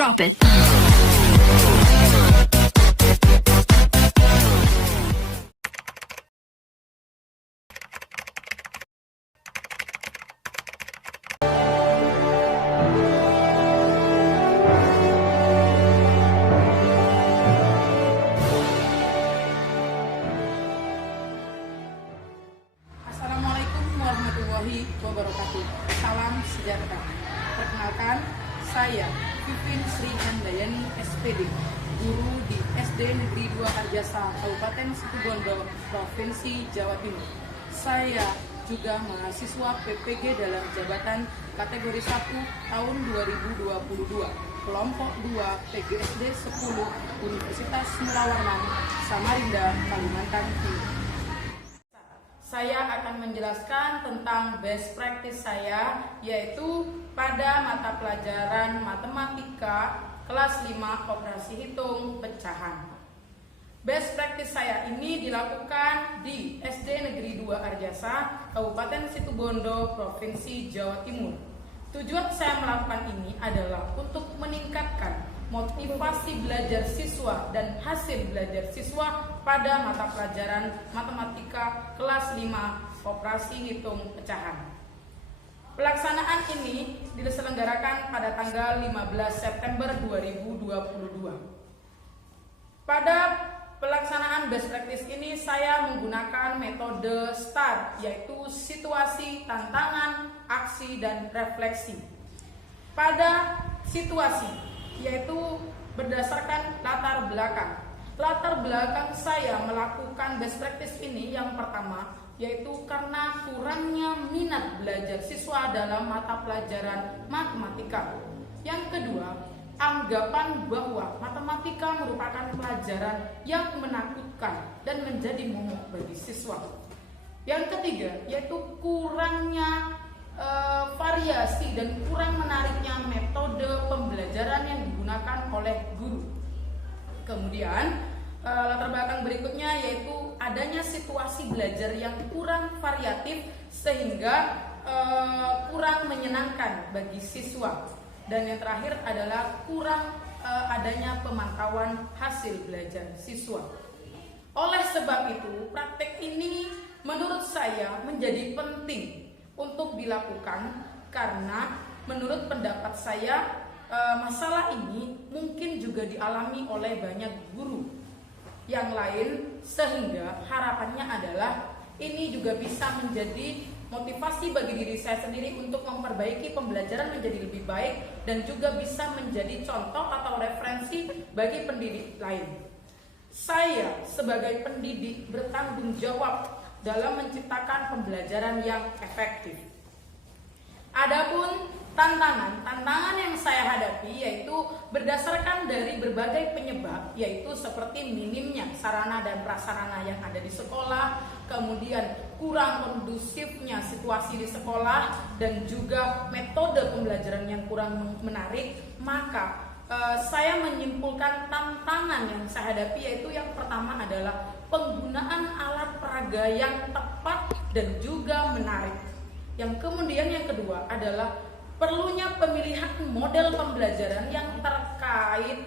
Drop it. Assalamualaikum warahmatullahi wabarakatuh. Salam sejahtera. Perkenalkan, saya Vivin Sri Handayani SPD, guru di SD Negeri 2 Arjasa, Kabupaten Situbondo, Provinsi Jawa Timur. Saya juga mahasiswa PPG dalam jabatan kategori 1 tahun 2022, kelompok 2 PGSD 10 Universitas Mula Warman, Samarinda, Kalimantan Timur. Saya akan menjelaskan tentang best practice saya, yaitu pada mata pelajaran matematika kelas 5 operasi hitung pecahan. Best practice saya ini dilakukan di SD Negeri 2 Arjasa, Kabupaten Situbondo, Provinsi Jawa Timur. Tujuan saya melakukan ini adalah untuk meningkatkan motivasi belajar siswa dan hasil belajar siswa pada mata pelajaran matematika kelas 5 operasi hitung pecahan. Pelaksanaan ini diselenggarakan pada tanggal 15 September 2022. Pada pelaksanaan best practice ini saya menggunakan metode STAR, yaitu situasi, tantangan, aksi, dan refleksi. Pada situasi, yaitu berdasarkan latar belakang. Latar belakang saya melakukan best practice ini yang pertama, yaitu karena kurangnya minat belajar siswa dalam mata pelajaran matematika. Yang kedua, anggapan bahwa matematika merupakan pelajaran yang menakutkan dan menjadi momok bagi siswa. Yang ketiga, yaitu kurangnya variasi dan kurang menariknya metode pembelajaran yang digunakan oleh guru. Kemudian latar belakang berikutnya yaitu adanya situasi belajar yang kurang variatif sehingga kurang menyenangkan bagi siswa. Dan yang terakhir adalah kurang adanya pemantauan hasil belajar siswa. Oleh sebab itu, praktek ini menurut saya menjadi penting untuk dilakukan karena menurut pendapat saya masalah ini mungkin juga dialami oleh banyak guru yang lain, sehingga harapannya adalah ini juga bisa menjadi motivasi bagi diri saya sendiri untuk memperbaiki pembelajaran menjadi lebih baik dan juga bisa menjadi contoh atau referensi bagi pendidik lain. Saya sebagai pendidik bertanggung jawab dalam menciptakan pembelajaran yang efektif. Adapun tantangan yang saya hadapi yaitu berdasarkan dari berbagai penyebab, yaitu seperti minimnya sarana dan prasarana yang ada di sekolah, kemudian kurang kondusifnya situasi di sekolah, dan juga metode pembelajaran yang kurang menarik. Maka saya menyimpulkan tantangan yang saya hadapi yaitu yang pertama adalah penggunaan alat peraga yang tepat dan juga menarik. Yang kemudian yang kedua adalah perlunya pemilihan model pembelajaran yang terkait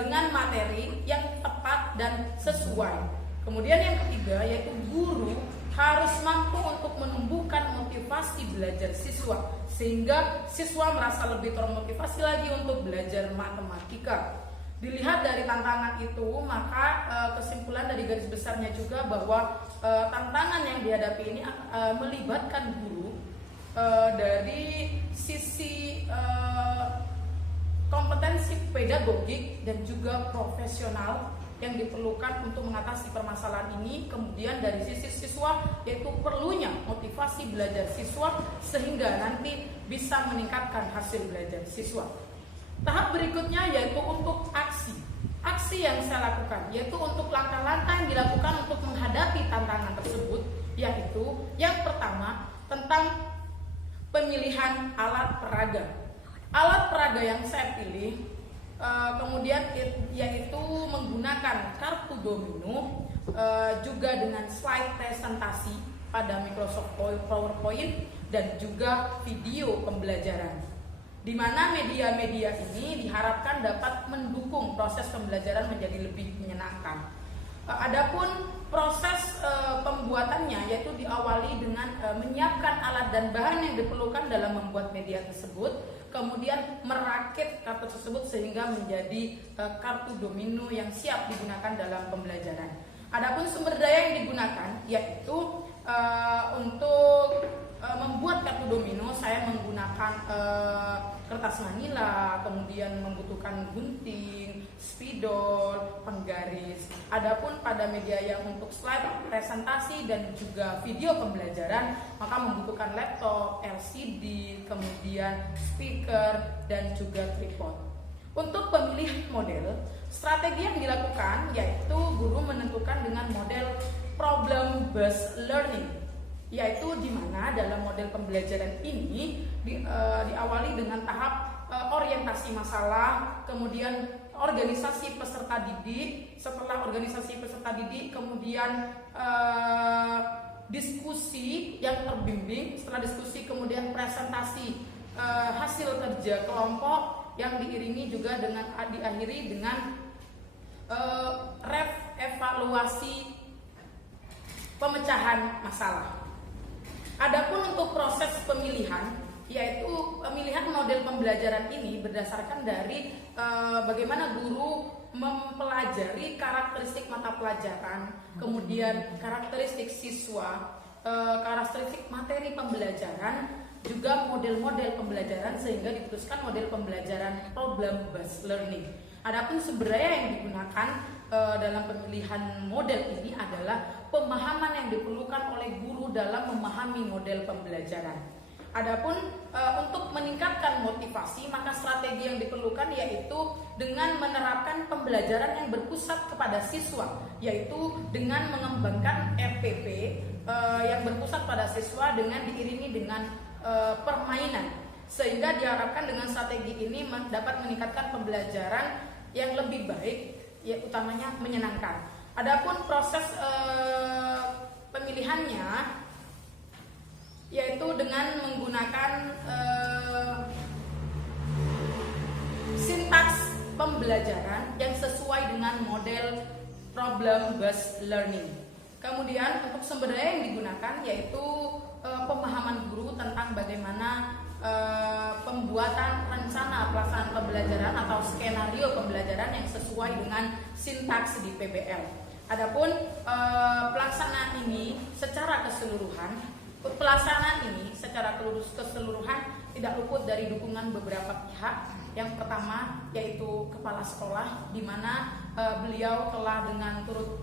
dengan materi yang tepat dan sesuai. Kemudian yang ketiga yaitu guru harus mampu untuk menumbuhkan motivasi belajar siswa sehingga siswa merasa lebih termotivasi lagi untuk belajar matematika. Dilihat dari tantangan itu, maka kesimpulan dari garis besarnya juga bahwa tantangan yang dihadapi ini melibatkan guru dari sisi kompetensi pedagogik dan juga profesional yang diperlukan untuk mengatasi permasalahan ini. Kemudian dari sisi siswa yaitu perlunya motivasi belajar siswa sehingga nanti bisa meningkatkan hasil belajar siswa. Tahap berikutnya yaitu untuk aksi. Aksi yang saya lakukan yaitu untuk langkah-langkah yang dilakukan untuk menghadapi tantangan tersebut, yaitu yang pertama tentang pemilihan alat peraga. Alat peraga yang saya pilih kemudian yaitu menggunakan kartu domino, juga dengan slide presentasi pada Microsoft PowerPoint dan juga video pembelajaran. di mana media-media ini diharapkan dapat mendukung proses pembelajaran menjadi lebih menyenangkan. Adapun proses pembuatannya yaitu diawali dengan menyiapkan alat dan bahan yang diperlukan dalam membuat media tersebut, kemudian merakit kartu tersebut sehingga menjadi kartu domino yang siap digunakan dalam pembelajaran. Adapun sumber daya yang digunakan yaitu untuk membuat kartu domino saya menggunakan kertas manila, kemudian membutuhkan gunting, spidol, penggaris. Adapun pada media yang untuk slide, presentasi dan juga video pembelajaran maka membutuhkan laptop, LCD, kemudian speaker dan juga tripod. Untuk pemilihan model, strategi yang dilakukan yaitu guru menentukan dengan model problem based learning, yaitu di mana dalam model pembelajaran ini diawali dengan tahap orientasi masalah, kemudian organisasi peserta didik, setelah organisasi peserta didik kemudian diskusi yang terbimbing, setelah diskusi kemudian presentasi hasil kerja kelompok yang diiringi juga dengan diakhiri dengan evaluasi pemecahan masalah. Adapun untuk proses pemilihan, yaitu pemilihan model pembelajaran ini berdasarkan dari bagaimana guru mempelajari karakteristik mata pelajaran, kemudian karakteristik siswa, karakteristik materi pembelajaran, juga model-model pembelajaran sehingga diputuskan model pembelajaran problem based learning. Adapun sumber daya yang digunakan dalam pemilihan model ini adalah pemahaman yang diperlukan oleh guru dalam memahami model pembelajaran. Adapun untuk meningkatkan motivasi, maka strategi yang diperlukan yaitu dengan menerapkan pembelajaran yang berpusat kepada siswa, yaitu dengan mengembangkan RPP yang berpusat pada siswa dengan diiringi dengan permainan, sehingga diharapkan dengan strategi ini dapat meningkatkan pembelajaran yang lebih baik, ya utamanya menyenangkan. Adapun proses pemilihannya yaitu dengan menggunakan sintaks pembelajaran yang sesuai dengan model problem based learning. Kemudian untuk sumber daya yang digunakan yaitu pemahaman guru tentang bagaimana pembuatan rencana pelaksanaan pembelajaran atau skenario pembelajaran yang sesuai dengan sintaks di PBL. Adapun pelaksanaan ini secara keseluruhan tidak luput dari dukungan beberapa pihak. Yang pertama yaitu kepala sekolah, di mana beliau telah dengan turut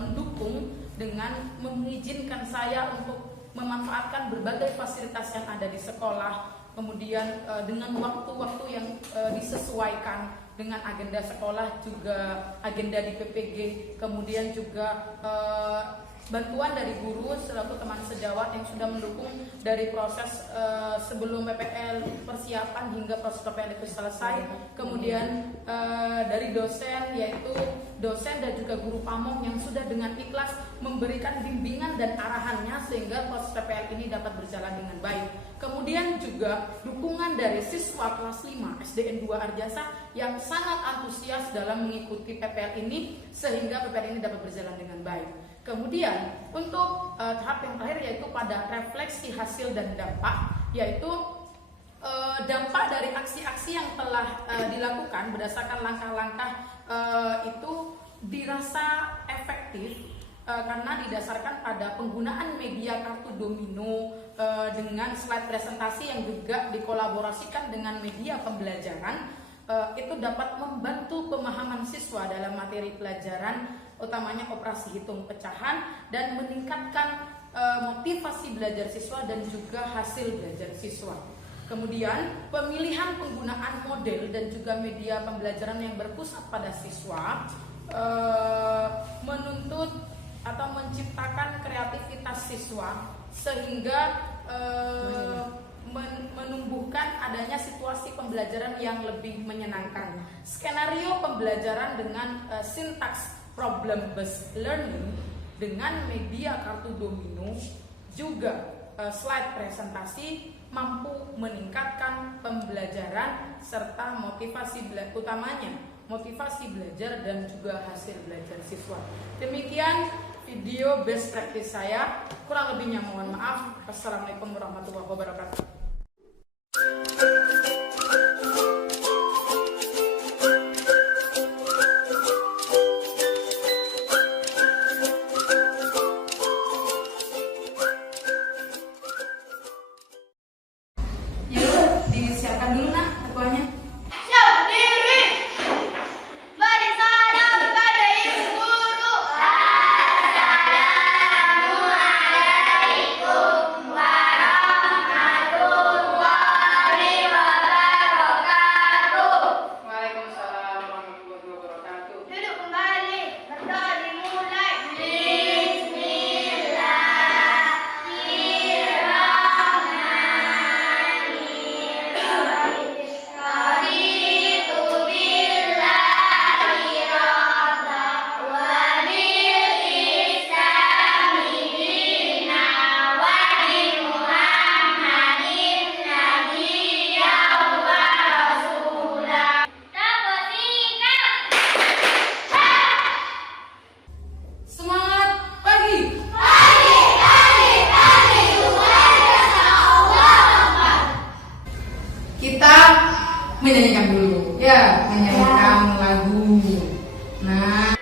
mendukung dengan mengizinkan saya untuk memanfaatkan berbagai fasilitas yang ada di sekolah, kemudian dengan waktu-waktu yang disesuaikan dengan agenda sekolah, juga agenda di PPG, kemudian juga bantuan dari guru selaku teman sejawat yang sudah mendukung dari proses sebelum PPL persiapan hingga proses PPL itu selesai. Kemudian dari dosen, yaitu dosen dan juga guru pamong yang sudah dengan ikhlas memberikan bimbingan dan arahannya sehingga proses PPL ini dapat berjalan dengan baik. Kemudian juga dukungan dari siswa kelas 5 SDN 2 Arjasa yang sangat antusias dalam mengikuti PPL ini sehingga PPL ini dapat berjalan dengan baik. Kemudian untuk tahap yang terakhir yaitu pada refleksi hasil dan dampak, yaitu dampak dari aksi-aksi yang telah dilakukan berdasarkan langkah-langkah itu dirasa efektif karena didasarkan pada penggunaan media kartu domino dengan slide presentasi yang juga dikolaborasikan dengan media pembelajaran, itu dapat membantu pemahaman siswa dalam materi pelajaran utamanya operasi hitung pecahan dan meningkatkan motivasi belajar siswa dan juga hasil belajar siswa. Kemudian pemilihan penggunaan model dan juga media pembelajaran yang berpusat pada siswa menuntut atau menciptakan kreativitas siswa sehingga menumbuhkan adanya situasi pembelajaran yang lebih menyenangkan. Skenario pembelajaran dengan sintaks problem based learning dengan media kartu domino juga slide presentasi mampu meningkatkan pembelajaran serta utamanya motivasi belajar dan juga hasil belajar siswa. Demikian video best practice saya. Kurang lebihnya mohon maaf. Wassalamualaikum warahmatullahi wabarakatuh. Yuk, disiapkan dulu nak ketuanya. Kita menyanyikan dulu, ya, menyanyikan lagu. Nah.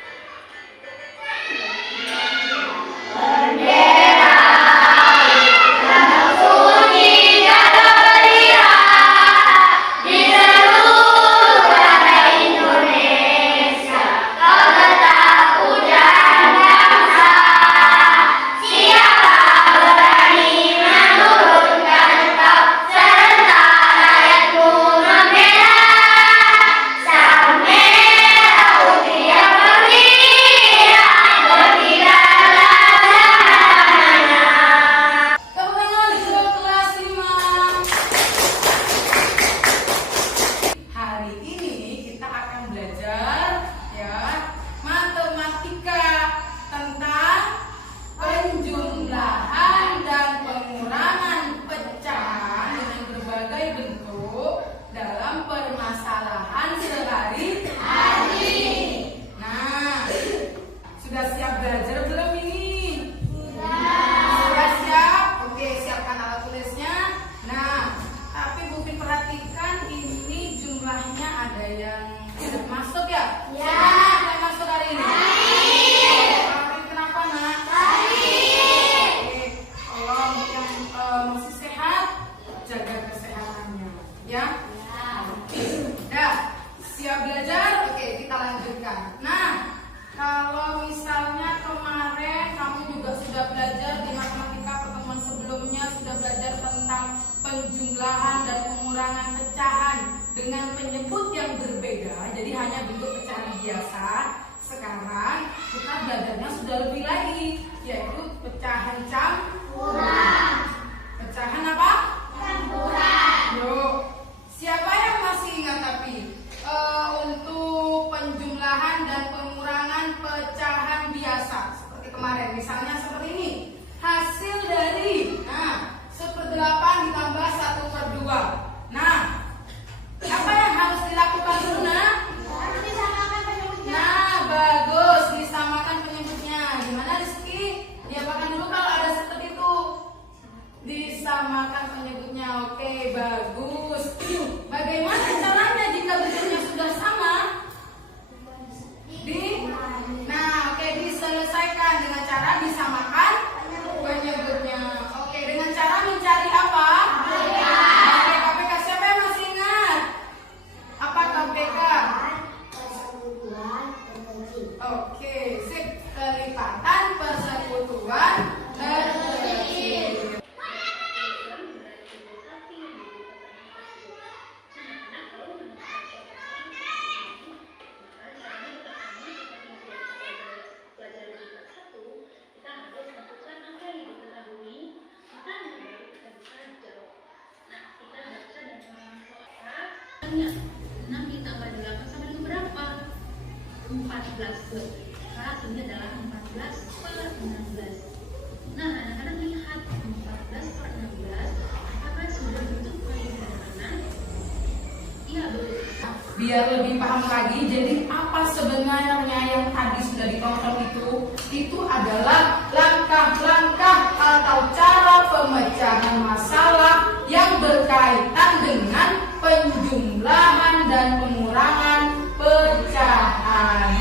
Penjumlahan dan pengurangan pecahan dengan penyebut yang berbeda, jadi hanya bentuk pecahan biasa. Sekarang kita belajarnya sudah lebih lagi, yaitu pecahan campuran. Pecahan apa? Campuran. Yuk, siapa yang masih ingat tapi untuk penjumlahan dan pengurangan pecahan biasa seperti kemarin, misalnya seperti ini, hasil dari 1/8 ditambah 1/2. Nah, apa yang harus dilakukan dulu, nak? Harus disamakan penyebutnya. Nah, bagus, disamakan penyebutnya. Gimana Rizky? Diapakan dulu kalau ada seperti itu. Disamakan penyebutnya. Oke, bagus. Bagaimana caranya jika bentuknya sudah sama? Diselesaikan dengan cara disamakan penyebutnya. Oke, dengan cara mencari apa? KPK. Siapa yang masih ingat? Apa KPK? Oke, sip. Kelipatan persekutuan terkecil. Tanya, 6 ditambah 8 sama dengan berapa? 14. Hasilnya adalah 14/16. Nah, anak-anak lihat 14 per 16, apakah sudah bentuk paling sederhana? Iya, betul. Biar lebih paham lagi, jadi apa sebenarnya yang tadi sudah ditonton itu adalah langkah-langkah atau cara pemecahan masalah yang berkaitan dengan penjumlahan dan pengurangan pecahan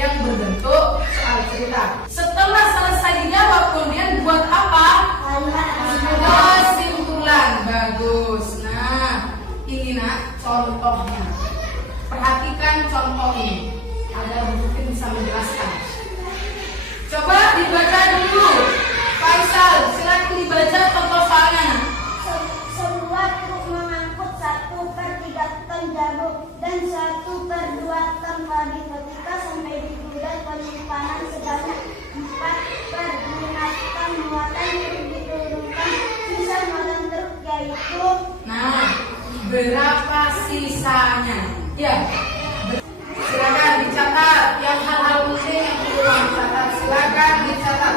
yang berbentuk soal cerita. Setelah selesai dijawab, kemudian buat apa? Kesimpulan. Bagus. Nah, ini nak contohnya. Perhatikan contoh ini agar mungkin bisa menjelaskan. Coba dibaca dulu. Faisal, silakan dibaca contoh soalnya. Sebuah truk mengangkut 1/3 ton jagung dan 1/2 ton padi. Ketika sampai di gudang penyimpanan sebanyak 4/5 ton muatan truk diturunkan. Sisa muatan truk yaitu. Nah, berapa sisanya? Ya, silakan dicatat. Yang hal-hal penting yang perlu dicatat, silakan dicatat.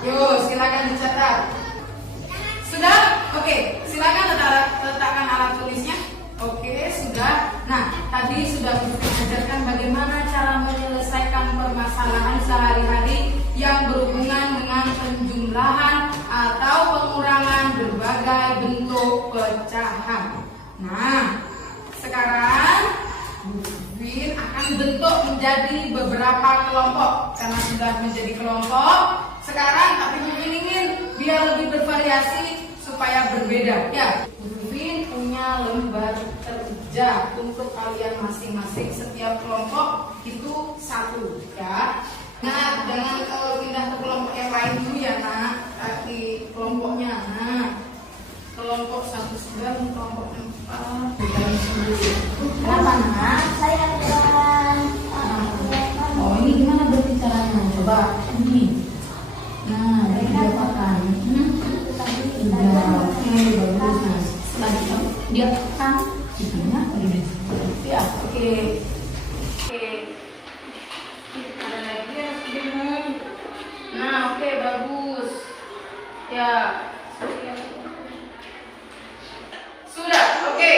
Yo, silakan dicatat. Sudah? Oke, silakan letakkan alat tulisnya. Oke, sudah. Nah, tadi sudah diajarkan bagaimana cara menyelesaikan permasalahan sehari-hari yang berhubungan dengan penjumlahan atau pengurangan berbagai bentuk pecahan. Nah, sekarang Bu Vin akan bentuk menjadi beberapa kelompok. Karena sudah menjadi kelompok, sekarang tapi Bu Vin ingin biar lebih bervariasi supaya berbeda. Ya, Bu Vin punya lembar kerja untuk kalian masing-masing. Setiap kelompok itu satu, ya. Nah, jangan kalau pindah ke kelompok yang lain dulu ya, nak. Di kelompoknya. Nah, kelompok 1 sudah, kelompok 4 kenapa, nak? Saya akan Oh, ini gimana berarti caranya? Coba ini. Nah, ini diapakan? Sudah, oke, bagus. Nah, setelah dia tekan itunya, ya, oke. Ada lagi yang bingung. Nah, oke, bagus. Ya. Sudah, oke.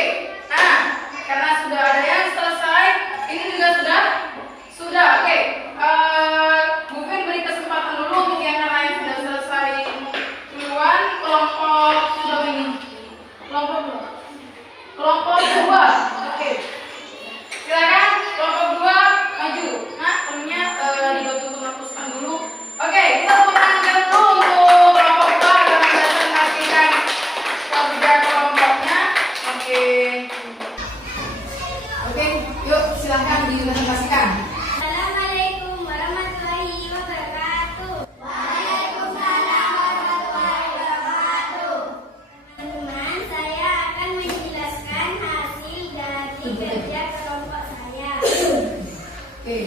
Nah, karena sudah ada yang selesai, ini juga sudah, oke. Bu Vin beri kesempatan dulu untuk yang lain sudah selesai duluan. Kelompok sudah ini. Kelompok 2, oke. Silakan kelompok 2 maju. Nah, temennya dibantu untuk menghapuskan dulu. Oke, kita tepuk tangan dulu untuk kelompok 2 agar mempresentasikan kerja kelompoknya. Oke, yuk silahkan dipresentasikan. Assalamualaikum warahmatullahi wabarakatuh. Waalaikumsalam warahmatullahi wabarakatuh. Teman-teman, saya akan menjelaskan hasil dari kerja kelompok saya. Oke.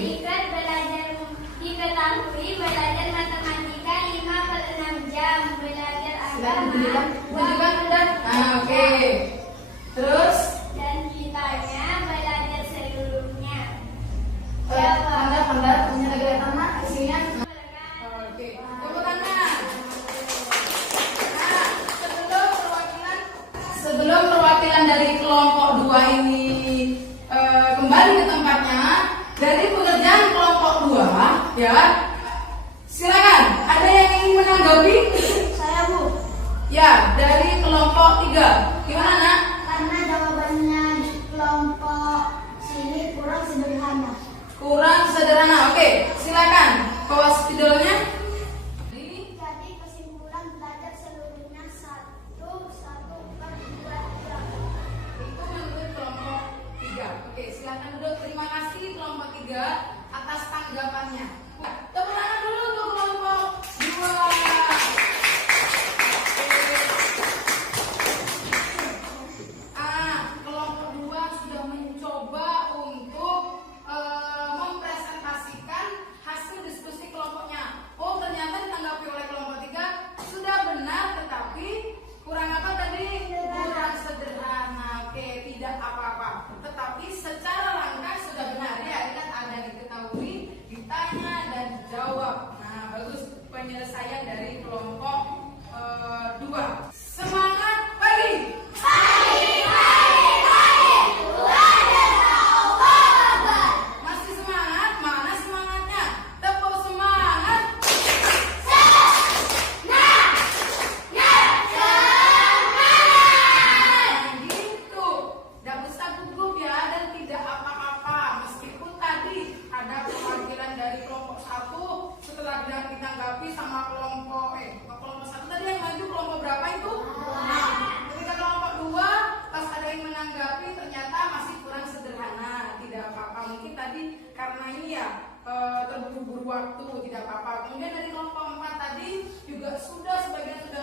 Diketahui belajar matematika 5/6 jam, belajar agama Tunjukkan udah. Nah, oke. Terus dan kitanya belajar seluruhnya. tanda punya kelihatan mak isinya. Oke. Tepuk tangan. Nah, sebelum perwakilan dari kelompok 2 ini kembali ke tempatnya, dari pekerjaan kelompok 2, ya. Silakan, ada yang ingin menanggapi? Saya, Bu. Ya, dari kelompok 3. Gimana, nak? Karena jawabannya di kelompok sini kurang sederhana. Kurang sederhana. Oke, silakan. Bawa spidolnya. Jadi kesimpulan belajar seluruhnya 1/2 jam. Itu menurut kelompok 3. Oke, silakan duduk. Terima kasih kelompok 3 atas tanggapannya. Tepuk tangan dulu untuk kelompok 2. Kelompok 2 sudah mencoba untuk mempresentasikan hasil diskusi kelompoknya. Oh, ternyata ditanggapi oleh kelompok 3 sudah benar, tetapi kurang apa tadi? Kurang sederhana. Oke, tidak apa-apa. Tetapi secara langkah sudah benar ya. Ingat, ada diketahui, ditanya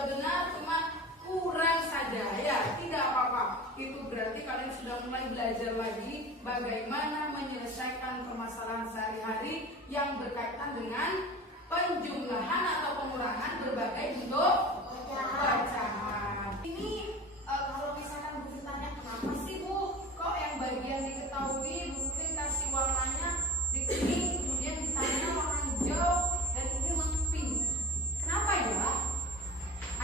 sudah benar, cuma kurang saja ya, tidak apa-apa. Itu berarti kalian sudah mulai belajar lagi bagaimana menyelesaikan permasalahan sehari-hari yang berkaitan dengan penjumlahan atau pengurangan berbagai bentuk pecahan. Ini kalau misalkan Bu tanya kenapa sih Bu kok yang bagian diketahui Bu kasih warnanya di kuning, kemudian ditanya warna hijau dan ini warna pink. Kenapa ya?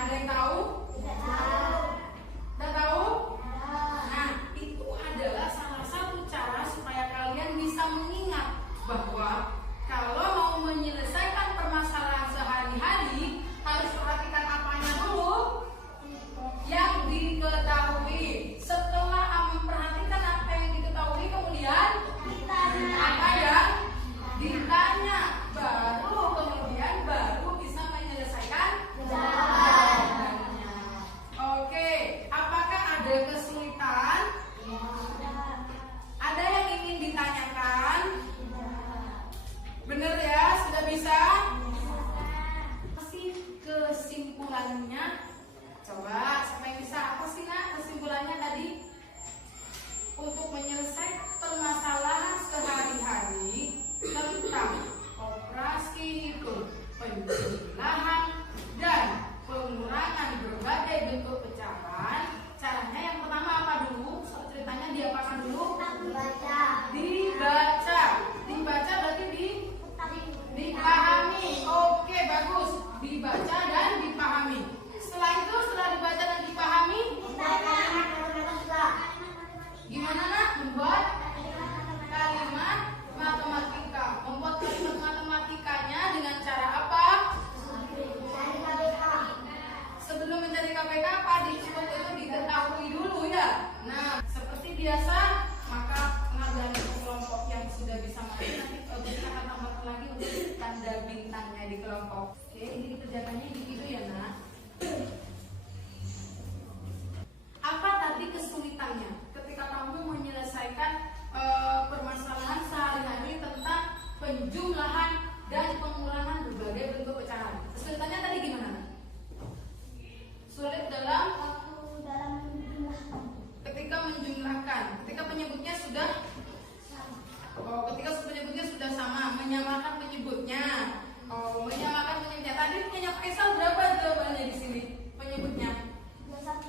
Ada yang tahu? Tidak tahu? Nah, itu adalah salah satu cara supaya kalian bisa mengingat bahwa kalau mau menyelesaikan permasalahan sehari-hari harus perhatikan apanya dulu yang diketahui. Setelah memperhatikan apa yang diketahui, kemudian apa yang ditanya, baru bisa menyelesaikan jawabannya. Oke, apakah ada kesulitan? Ada yang ingin ditanyakan? Bener ya, sudah bisa? Kasih kesimpulannya. Coba, siapa yang bisa? Apa sih nak kesimpulannya tadi? Untuk menyelesaikan permasalahan sehari-hari tentang operasi hitung, penjumlahan dan pengurangan berbagai bentuk pecahan, caranya yang pertama apa dulu? Soal ceritanya diapakan dulu? Dibaca berarti dipahami. Oke, bagus. Dibaca dan dipahami. Setelah itu, setelah dibaca dan dipahami, gimana nak? Membuat kalimat matematika. Membuat kalimat matematikanya dengan cara apa? Sebelum mencari KPK, apa cukup itu diketahui dulu ya. Nah, seperti biasa, maka pengerjaan kelompok yang sudah bisa main nanti kita akan tambahkan lagi untuk tanda bintangnya di kelompok. Oke, ini dikerjakannya begitu ya nak. Apa tadi kesulitannya ketika kamu menyelesaikan permasalahan sehari-hari tentang penjumlahan dan pengurangan berbagai bentuk pecahan? Kesulitannya tadi gimana? Sulit dalam ketika menjumlahkan, ketika penyebutnya sudah ketika penyebutnya sudah sama, menyamakan penyebutnya. Menyamakan penyebutnya. Tadi punya Faisal berapa jawabannya di sini? Penyebutnya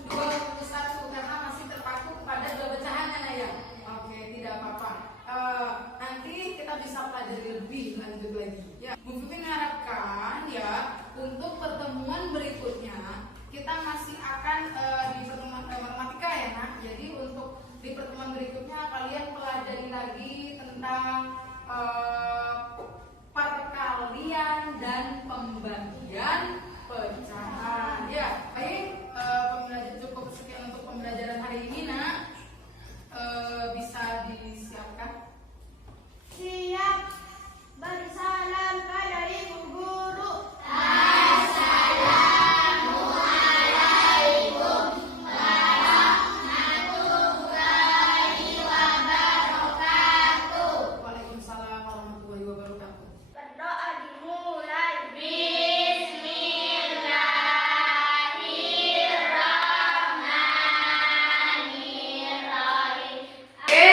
21 karena masih terpaku pada dua pecahan ya. Oke, tidak apa-apa. Nanti kita bisa pelajari lebih lanjut lagi. Ya, mungkin mengharapkan ya untuk pertemuan berikutnya kita masih akan di pertemuan matematika ya nak. Jadi untuk di pertemuan berikutnya kalian pelajari lagi tentang perkalian dan pembagian pecahan. Ya, baik. Pembelajaran cukup sekian untuk pembelajaran hari ini nak. Bisa disiapkan? Siap. Bersalam pada ibu guru. Waalaikumsalam warahmatullahi wabarakatuh. Berdoa dimulai. Oke,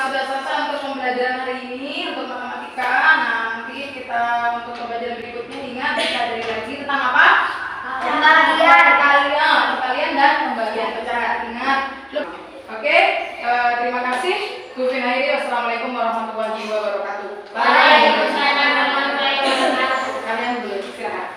sudah selesai untuk pembelajaran hari ini untuk matematika. Nanti kita untuk pembelajaran berikutnya ingat pelajari lagi tentang apa? Perkalian dan pembagian pecahan. Ingat. Oke, terima kasih. Kufin akhiri. Wassalamualaikum warahmatullahi wabarakatuh. Waalaikumsalam warahmatullahi wabarakatuh. Kalian boleh istirahat.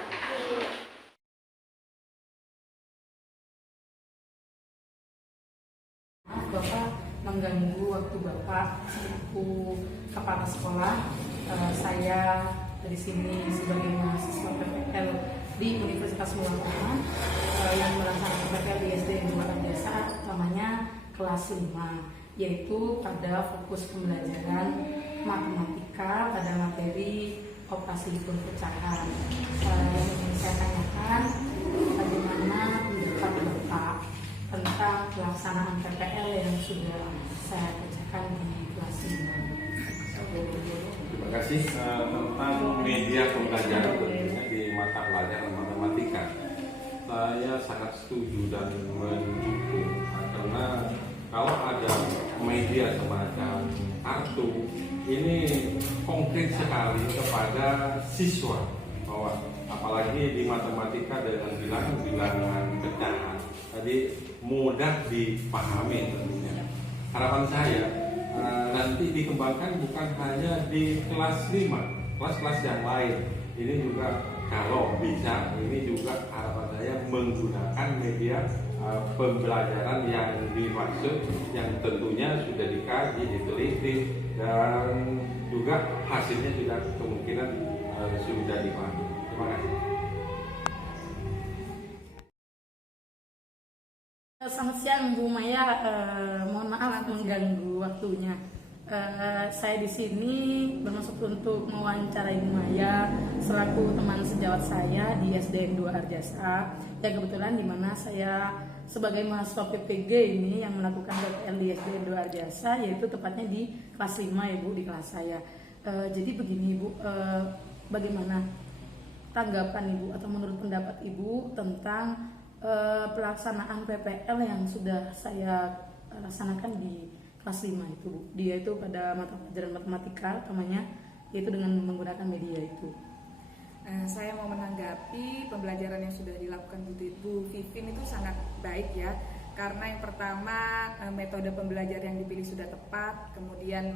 Bapak mengganggu waktu Bapak selaku kepala sekolah. Saya di sini sebagai mahasiswa PPL di Universitas Muhammadiyah yang melaksanakan PPL di SD Muhammadiyah Biasa, namanya kelas 5, yaitu pada fokus pembelajaran matematika pada materi operasi hitung pecahan. Yang ingin saya tanyakan, bagaimana pendapat Bapak tentang pelaksanaan PPL yang sudah saya kerjakan di kelas 5. Terima kasih. Tentang media pembelajaran tentunya di mata pelajaran matematika. saya sangat setuju dan mendukung karena kalau ada media semacam kartu ini konkret sekali kepada siswa bahwa apalagi di matematika dengan bilangan-bilangan pecahan jadi mudah dipahami tentunya. Harapan saya nanti dikembangkan bukan hanya di kelas 5, kelas-kelas yang lain. Ini juga kalau bisa, ini juga harapan saya menggunakan media pembelajaran yang dimaksud, yang tentunya sudah dikaji, diteliti, dan juga hasilnya sudah kemungkinan sudah dipahami. Terima kasih. Selamat siang Bu Maya, mohon maaf mengganggu waktunya. Saya di sini bermaksud untuk mewawancarai Bu Maya selaku teman sejawat saya di SDN 2 Arjasa. Ya kebetulan di mana saya sebagai mahasiswa PPG ini yang melakukan PPL di SDN 2 Arjasa, yaitu tepatnya di kelas 5 ya Bu, di kelas saya. Jadi begini Bu, bagaimana tanggapan Ibu atau menurut pendapat Ibu tentang pelaksanaan PPL yang sudah saya laksanakan di kelas 5 itu Bu. Dia itu pada mata pelajaran matematika namanya, yaitu dengan menggunakan media itu. Saya mau menanggapi pembelajaran yang sudah dilakukan Bu Vivin itu sangat baik ya. Karena yang pertama metode pembelajaran yang dipilih sudah tepat, kemudian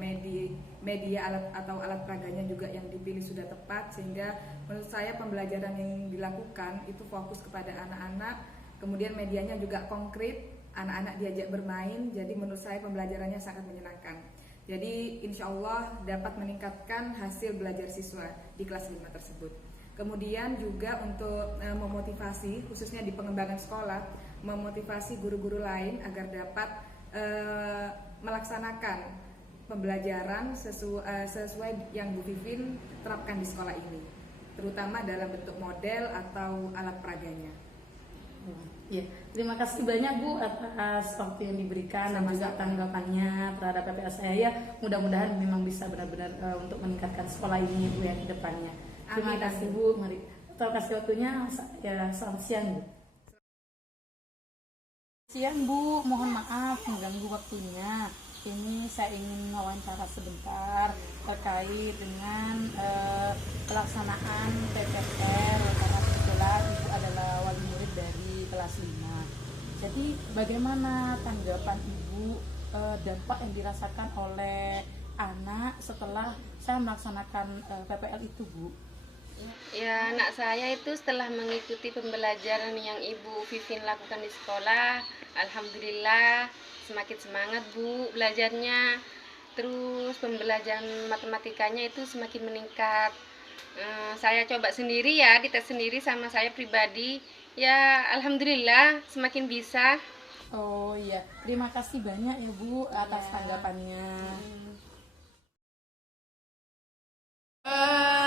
media alat atau alat peraganya juga yang dipilih sudah tepat, sehingga menurut saya pembelajaran yang dilakukan itu fokus kepada anak-anak. Kemudian medianya juga konkret, anak-anak diajak bermain, jadi menurut saya pembelajarannya sangat menyenangkan. Jadi insya Allah dapat meningkatkan hasil belajar siswa di kelas 5 tersebut. Kemudian juga untuk memotivasi, khususnya di pengembangan sekolah, memotivasi guru-guru lain agar dapat melaksanakan pembelajaran sesuai yang Bu Vivin terapkan di sekolah ini, terutama dalam bentuk model atau alat peraganya. Ya, terima kasih banyak Bu atas waktu yang diberikan dan juga tanggapannya terhadap PPL saya. Ya, mudah-mudahan memang bisa benar-benar untuk meningkatkan sekolah ini Bu ya ke depannya. Terima kasih Bu. Mari terima kasih waktunya. Ya, selamat siang Bu. Siang Bu, mohon maaf mengganggu waktunya. Ini saya ingin wawancara sebentar terkait dengan pelaksanaan PPL karena kebetulan Ibu adalah wali murid dari kelas 5. Jadi bagaimana tanggapan Ibu dampak yang dirasakan oleh anak setelah saya melaksanakan PPL itu Bu? Ya, anak saya itu setelah mengikuti pembelajaran yang Ibu Vivin lakukan di sekolah, alhamdulillah semakin semangat Bu belajarnya. Terus pembelajaran matematikanya itu semakin meningkat. Saya coba sendiri ya, dites sendiri sama saya pribadi. Ya, alhamdulillah semakin bisa. Oh iya, terima kasih banyak ya Bu atas tanggapannya.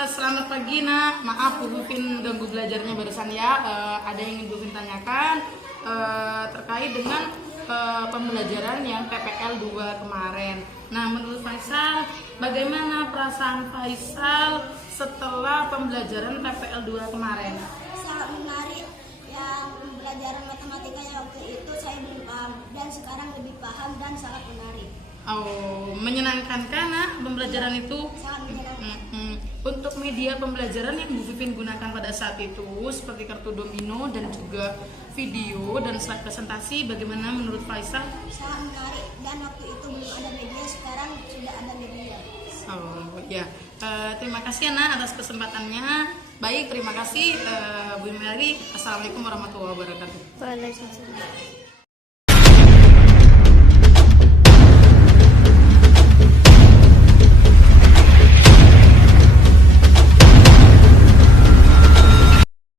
Selamat pagi Nak, maaf Bu Vivin ganggu belajarnya barusan ya. Ada yang ingin Bu Vivin tanyakan terkait dengan pembelajaran yang PPL 2 kemarin. Nah, menurut Faisal, bagaimana perasaan Faisal setelah pembelajaran PPL 2 kemarin? Sangat menarik. Yang pembelajaran matematikanya waktu itu saya belum paham dan sekarang lebih paham dan sangat menarik. Oh, menyenangkan kan pembelajaran itu? Sangat menyenangkan. Untuk media pembelajaran yang Bu Vivin gunakan pada saat itu seperti kartu domino dan juga video dan slide presentasi, bagaimana menurut Faisal? Sangat menarik dan waktu itu belum ada media, sekarang sudah ada media. Oh ya, terima kasih Ana atas kesempatannya. Baik, terima kasih Bu Mary. Assalamualaikum warahmatullahi wabarakatuh. Waalaikumsalam.